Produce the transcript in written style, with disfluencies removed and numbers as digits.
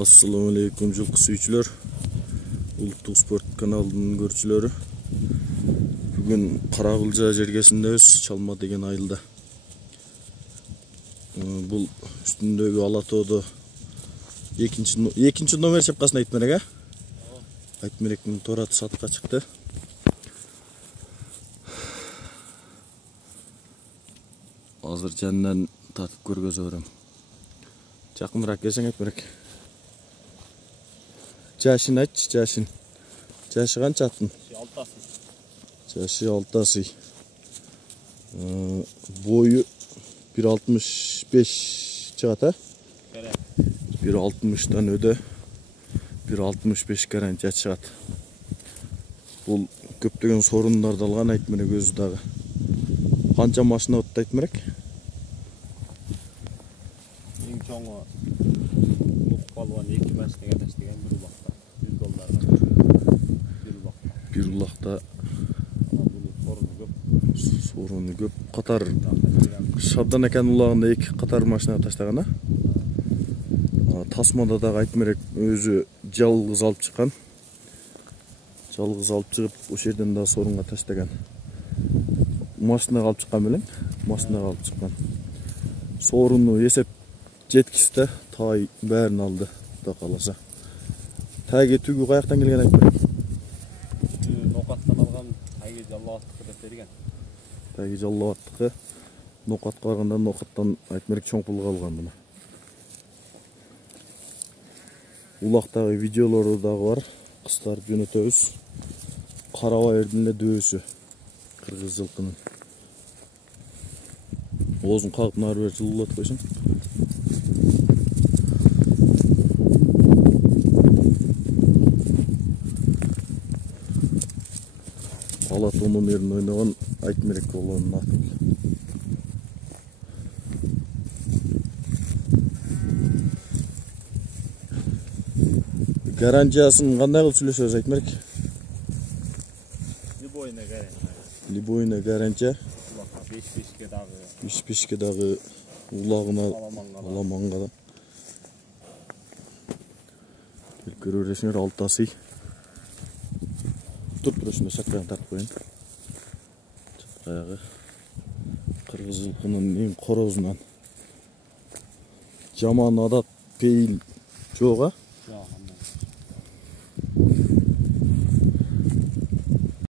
Assalamu alaikum жылқы сүйүүчүлөр. Улуттук спорт каналынын көрүүчүлөрү. Бүгүн Каракылжа жергесиндебиз, Чалма деген айылда. Бул үстүндөгү Алатоодо экинчи номер чапкасын Айтмерек, Айтмеректин тораты сатка чыкты. Азыр жанынан татып көргөзө берем. Жакыныраак келсең Айтмерек. Жашын айтчы, жашын. Жашы канча аттын? Жашы 6 асы. Бою 1.65 чыгат, а? 1.60-дан өдө 1.65 гарантия чыгат. Бул көптөгөн сорундарды алган Айтмерек өзү дагы. Канча машина отто Айтмерек? Эң чоңу балуан 2 машинага таштаган $100. Bir ulaqda soruну көп. Катар Шабдан экен улағында 2 катар машина таштаган, а? Тасмада дагы Айтмерек өзү жалгыз алып чыккан. Жалгыз алып чыгып, ошол жерден да сорунга таштаган. Машинага алып чыккан белең, машинага алып чыккан. Соруну эсеп жеткизди, тай бәрін алды, да каласа. Таги түгү каяктан келген Айтмерек? Нокаттан алган, таги Жаллабаттыкы деп берген. Таги Жаллабаттыкы. Нокатка барганда Нокаттан Айтмерек чоңкулга алган муну. Улактагы видеолору дагы бар. Кыстар жөнөтөбүз. Карабайырдын эле дөбөсү. Кыргыз жылкынын. Оозун кагып нары бери жылуулатып койсоң. Алатоо номерин ойногон Айтмерек болгонун аты. Гарантиясын кандай кылып сүйлөшөбүз Айтмерек? Любойна гарантия. 5-5ке дагы. 5-5ке дагы улагына аламанга да. Көрүү бересиңер 6 асы. Туруп турушунда шакканы тартып коеюн. Баягы кыргыз жылкынын эң корозунан. Жаман адат пейил жок, а? Жок.